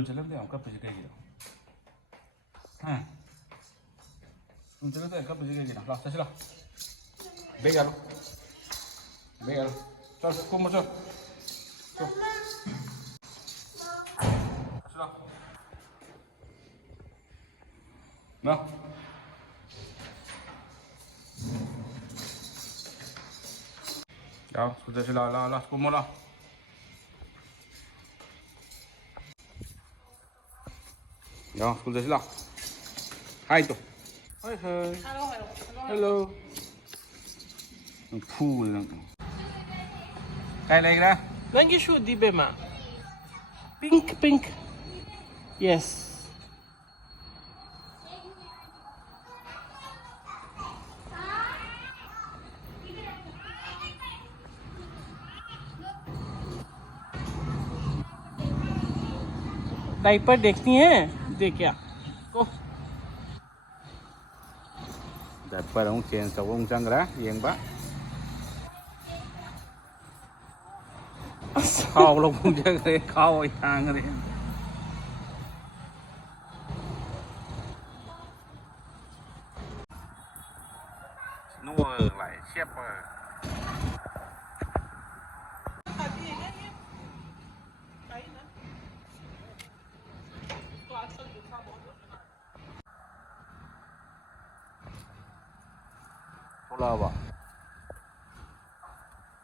School challenge ang kapag kaya gila. Ha? School challenge ang kapag kaya gila. Lah, sila. Begal. Begal. Chal, kum chal. Sila. Nah. Ya, sudah sila lah, kum lah. Ya, sudah sila. Hai tu. Hai hai. Hello, hello. Hello. Ang cool lang. Kaya lagi na? Nangi shoot di ba ma? Pink, pink. Yes. Diaper देखनी है देख क्या को Dapat ông chèn sầu ông sang ra, yên bác. Khâu luôn không chứ khâu ai thang cái đấy. Nó lại xếp rồi. Lơ vào.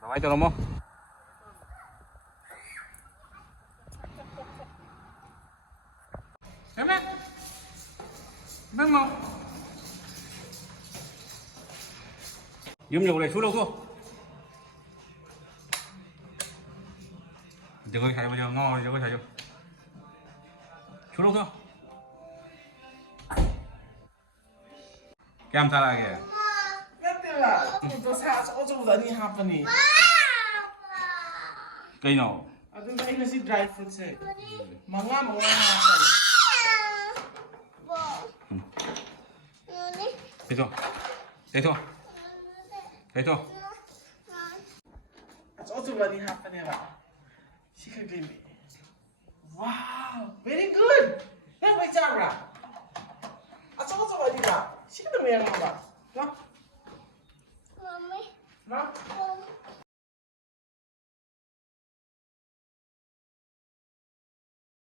Rồi máy cho nó không? Em á. Nâng mau. Dùng nhiều này xuống đâu thôi. Đừng có thầy bây giờ ngon, đừng có thầy vô. Xuống đâu thôi. Kem ta lại kìa. This house also doesn't happening. Cây nào? I don't know if dry fruits. Manga. Thế thôi. Thế thôi. Thế thôi. It's also doesn't happening. She can give me. Wow, very good. That's my job, right? It's also doesn't. She can do it. No? Mommy. No?